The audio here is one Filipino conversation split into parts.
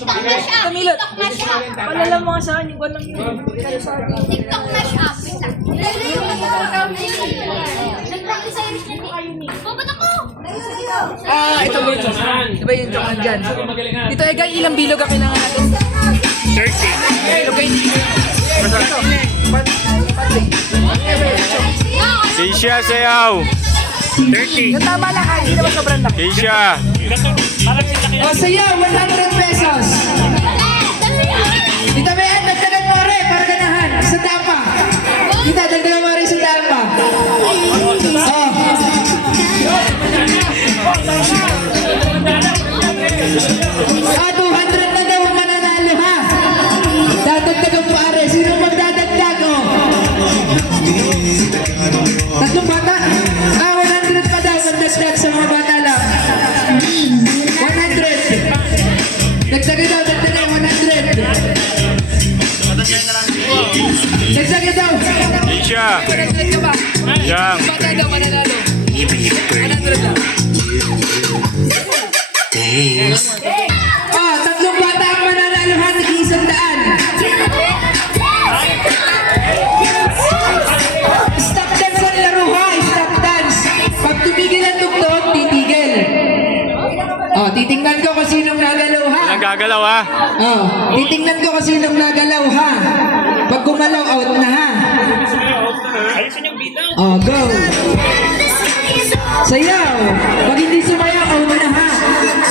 Kamilot. Palala mo nga sa akin. Yung walang TikTok na siya. Nag-practice sa Irish na ba't ako? ito ba yun? Diba yung joke dyan? Dito, Ega, ilang bilog ang kailangan natin? 30. Bilog kayo. Keisha, sayaw. 30. Yung tama lang, hindi naman sobrang laki. Keisha. O, sa'yo, 100 pesos. Dito, Bayan, dagdagan mo rin para ganahan. Sa tapa. Dito, dagdagan mo rin sa tapa. Oh. 200 na daw ang mananalo, ha? Dadagdagan pa rin. Sino magdadagdag, oh? Tatlong bata? 100 pa daw. Magdagdag sa mga bata lang. 100. Dagdagan daw, dagdagan 100. Dagdagan daw. Keisha. Dagdagan ka ba? Yang. Bata daw mananalo. 100 lang. Tatlong bata ang mananalo, ha? Nag-iisang daan. Stop dance ang laro, ha? Stop dance. Pag tumigil ang tugtog, titigil. Titingnan ko kung sinong nagalaw, ha? Walang gagalaw, ha? Titingnan ko kung sinong nagalaw, ha? Pag gumalaw, out na, ha? Go. Sayaw. Pag hindi sumayaw, out na, ha?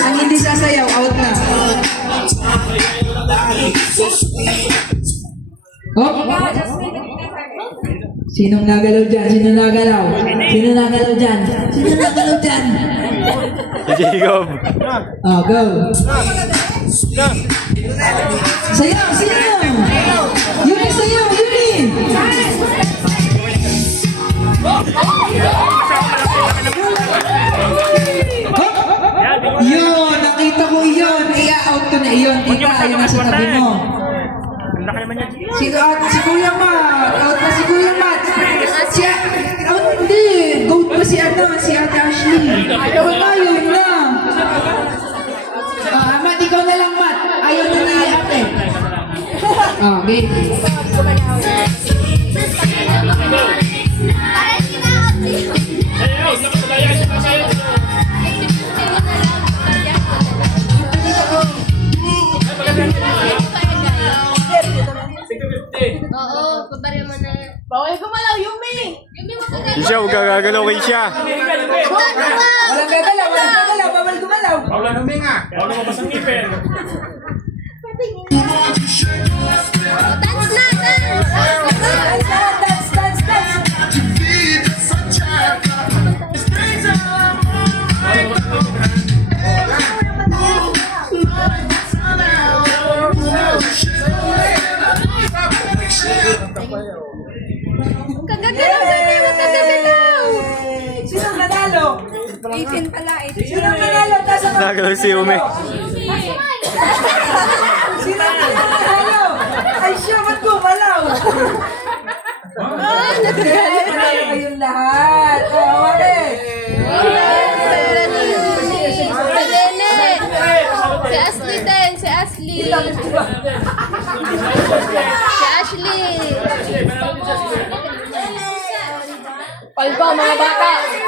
Ang hindi sasayaw, out na. Sinong nagalaw dyan? Sinong nagalaw? Sinong nagalaw dyan? Sinong nagalaw dyan? Jacob. Go. Sayaw, sino? Yuni, sayaw, Yuni! Yun, nakita ko yun. I-out ko na yun. Tita, yun nasa tabi mo. Si Kuya Mat. Out na si Kuya Mat. Hindi. Goat pa si si Ate Ashley. Ayaw na, yun na. Mat, ikaw na lang, Mat. Ayaw na ni Ate. Okay. Oo, pabari mo na. Bawal gumalaw, Yumi. Yumi mo ka Keisha, huwag ka gagalaw, Keisha. Walang gagalaw, bawal gumalaw. Paulan huminga. Paulan mo ba sa ngipin? Dance na, Sinong nanalo? 18 pala, 18. Sinong nanalo? Nagalaw si Umi. Sinong nanalo? Ay siya, ba't gumalaw? Nanalo kayong lahat. Okay. Si Ashley din, si Ashley. Si Ashley. Palpa mga bata.